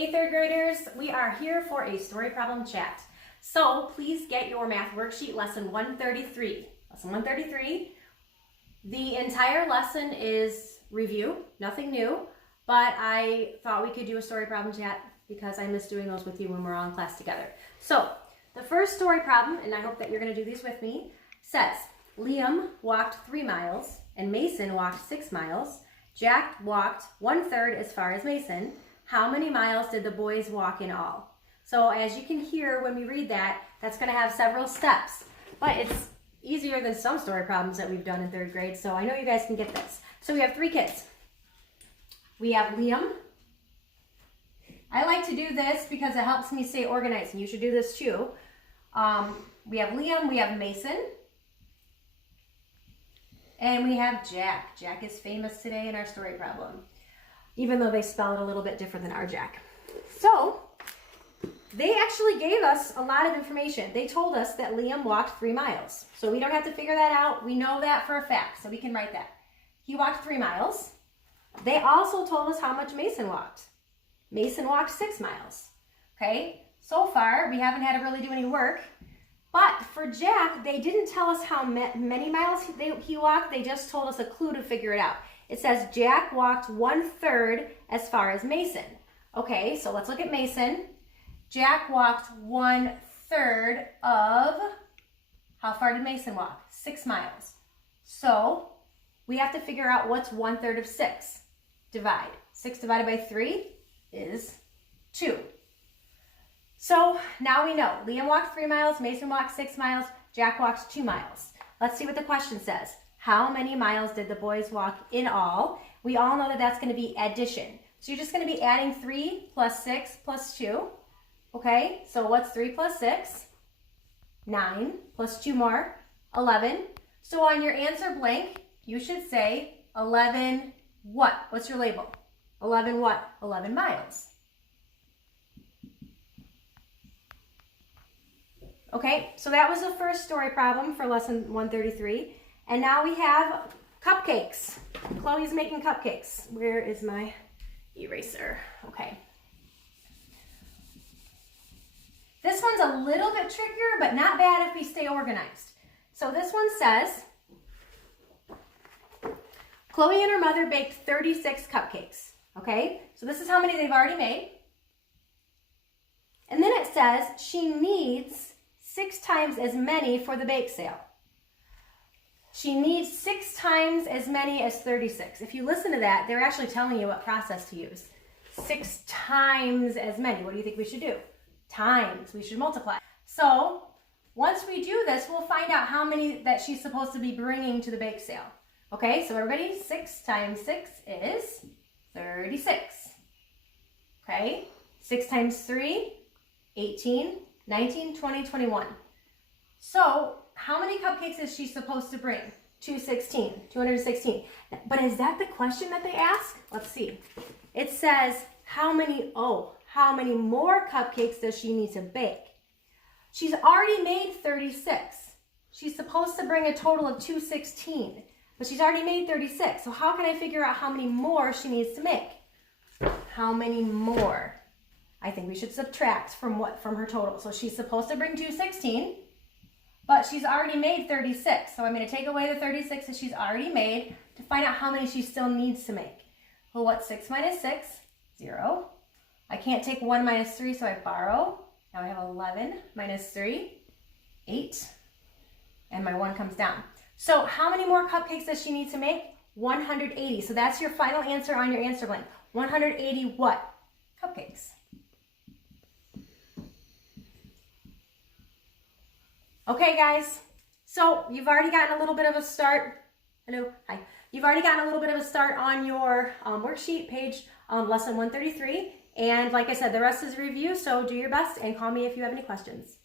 Hey third graders, we are here for a story problem chat. So please get your math worksheet, lesson 133. Lesson 133, the entire lesson is review, nothing new, but I thought we could do a story problem chat because I miss doing those with you when we're all in class together. So the first story problem, and I hope that you're going to do these with me, says Liam walked 3 miles and Mason walked 6 miles. Jack walked 1/3 as far as Mason. How many miles did the boys walk in all? So as you can hear when we read that, that's going to have several steps, but it's easier than some story problems that we've done in 3rd grade, so I know you guys can get this. So we have 3 kids. We have Liam. I like to do this because it helps me stay organized, and you should do this too. We have Liam, we have Mason, and we have Jack. Jack is famous today in our story problem, even though they spell it a little bit different than our Jack. So they actually gave us a lot of information. They told us that Liam walked 3 miles. So we don't have to figure that out. We know that for a fact, so we can write that. He walked 3 miles. They also told us how much Mason walked. Mason walked 6 miles. Okay, so far we haven't had to really do any work. But for Jack, they didn't tell us how many miles he walked. They just told us a clue to figure it out. It says Jack walked 1/3 as far as Mason. Okay, so let's look at Mason. Jack walked 1/3 of, how far did Mason walk? 6 miles. So we have to figure out what's 1/3 of 6. Divide. 6 divided by 3 is 2. So now we know Liam walked 3 miles, Mason walked 6 miles, Jack walked 2 miles. Let's see what the question says. How many miles did the boys walk in all? We all know that that's going to be addition. So you're just going to be adding 3 plus 6 plus 2. Okay, so what's 3 plus 6? 9 plus 2 more, 11. So on your answer blank, you should say 11 what? What's your label? 11 what? 11 miles. Okay, so that was the first story problem for lesson 133. And now we have cupcakes. Chloe's making cupcakes. Where is my eraser? Okay. This one's a little bit trickier, but not bad if we stay organized. So this one says, Chloe and her mother baked 36 cupcakes. Okay, so this is how many they've already made. And then it says she needs 6 times as many for the bake sale. She needs 6 times as many as 36. If you listen to that, they're actually telling you what process to use. 6 times as many. What do you think we should do? Times. We should multiply. So once we do this, we'll find out how many that she's supposed to be bringing to the bake sale. Okay, so everybody, 6 times 6 is 36. Okay, 6 times 3, 18, 19, 20, 21. So how many cupcakes is she supposed to bring? 216. But is that the question that they ask? Let's see. It says, how many more cupcakes does she need to bake? She's already made 36. She's supposed to bring a total of 216, but she's already made 36. So how can I figure out how many more she needs to make? How many more? I think we should subtract from her total. So she's supposed to bring 216, but she's already made 36. So I'm going to take away the 36 that she's already made to find out how many she still needs to make. Well, what's 6 minus 6? 0. I can't take 1 minus 3, so I borrow. Now I have 11 minus 3, 8, and my 1 comes down. So how many more cupcakes does she need to make? 180. So that's your final answer on your answer blank. 180 what? Cupcakes. Okay, guys, so you've already gotten a little bit of a start. Hello, hi. You've already gotten a little bit of a start on your worksheet page, lesson 133. And like I said, the rest is review, so do your best and call me if you have any questions.